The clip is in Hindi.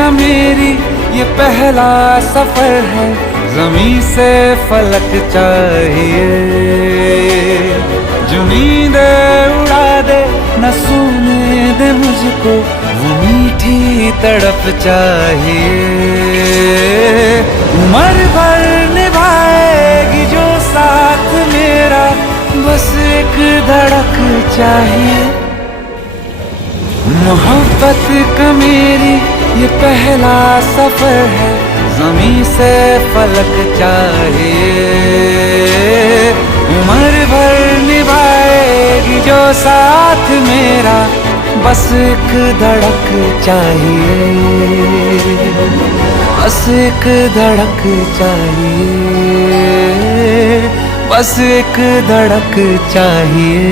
का मेरी ये पहला सफर है, ज़मीं से फलक चाहिए। जो नींदें उड़ा दे न सोने दे मुझको, वो मीठी तड़प चाहिए। उम्र भर निभाएगी जो साथ मेरा, बस एक धड़क चाहिए। मोहब्बत का मेरी ये पहला सफर है, ज़मीं से फलक चाहिए। उम्र भर निभाएगी जो साथ मेरा, बस एक धड़क चाहिए, बस एक धड़क चाहिए, बस एक धड़क चाहिए।